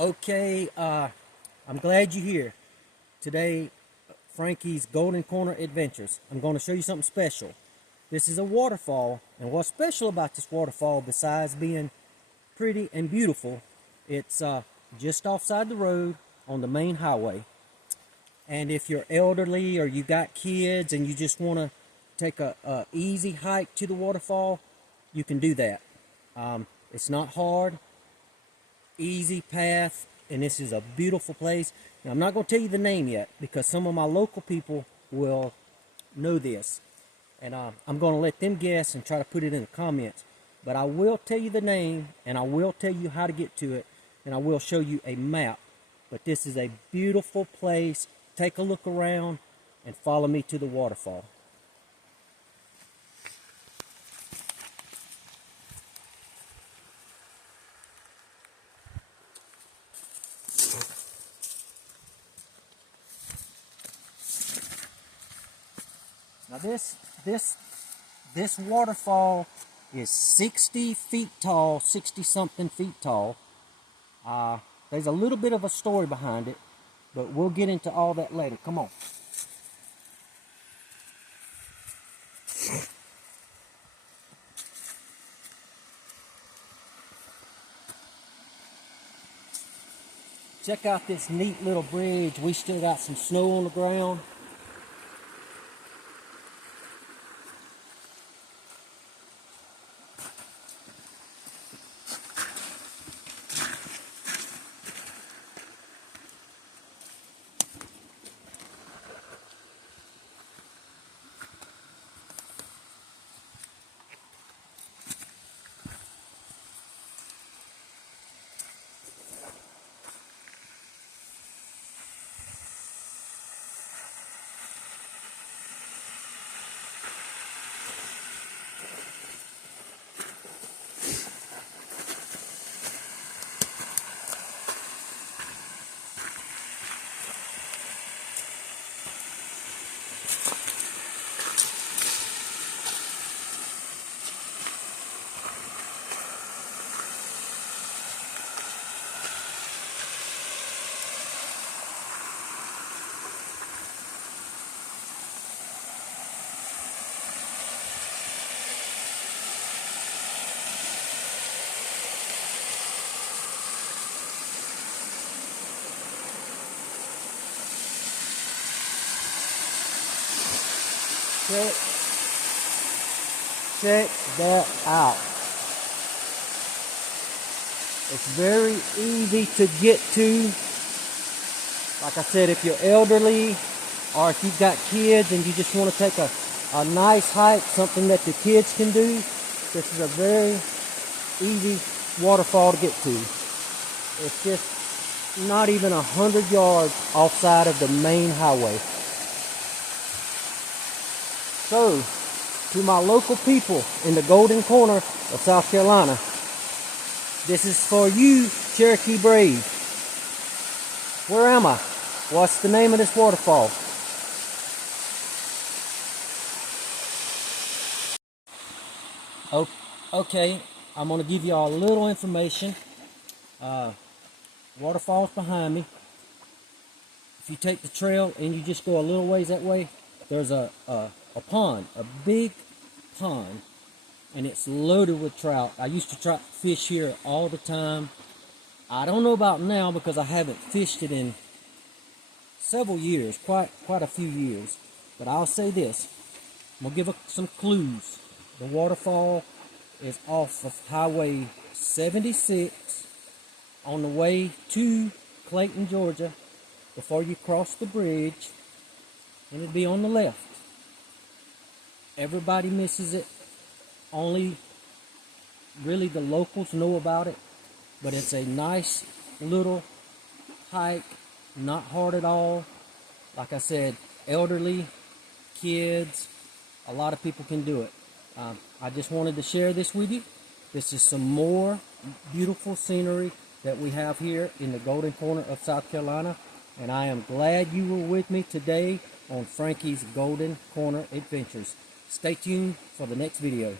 Okay, I'm glad you're here. Today, Frankie's Golden Corner Adventures. I'm going to show you something special. This is a waterfall, and what's special about this waterfall, besides being pretty and beautiful, it's just offside the road on the main highway. And if you're elderly or you got kids and you just want to take a easy hike to the waterfall, you can do that. It's not hard. Easy path, and this is a beautiful place. Now, I'm not going to tell you the name yet because some of my local people will know this, and I'm going to let them guess and try to put it in the comments. But I will tell you the name, and I will tell you how to get to it, and I will show you a map. But this is a beautiful place. Take a look around and follow me to the waterfall. Now this waterfall is 60 feet tall, 60 something feet tall. There's a little bit of a story behind it, but we'll get into all that later. Come on. Check out this neat little bridge. We still got some snow on the ground. Check that out. It's very easy to get to. Like I said, if you're elderly or if you've got kids and you just want to take a nice hike, something that the kids can do, this is a very easy waterfall to get to. It's just not even 100 yards offside of the main highway. So, to my local people in the Golden Corner of South Carolina, this is for you, Cherokee Brave. Where am I? What's the name of this waterfall? Okay, I'm going to give you all a little information. Waterfall's behind me. If you take the trail and you just go a little ways that way, there's a pond, a big pond, and it's loaded with trout. I used to try fish here all the time. I don't know about now because I haven't fished it in several years, quite a few years. But I'll say this, I'm gonna give some clues. The waterfall is off of Highway 76 on the way to Clayton, Georgia, before you cross the bridge, and it'd be on the left. Everybody misses it. Only really the locals know about it. But it's a nice little hike, not hard at all. Like I said, elderly, kids, a lot of people can do it. I just wanted to share this with you. This is some more beautiful scenery that we have here in the Golden Corner of South Carolina. And I am glad you were with me today on Frankie's Golden Corner Adventures. Stay tuned for the next video.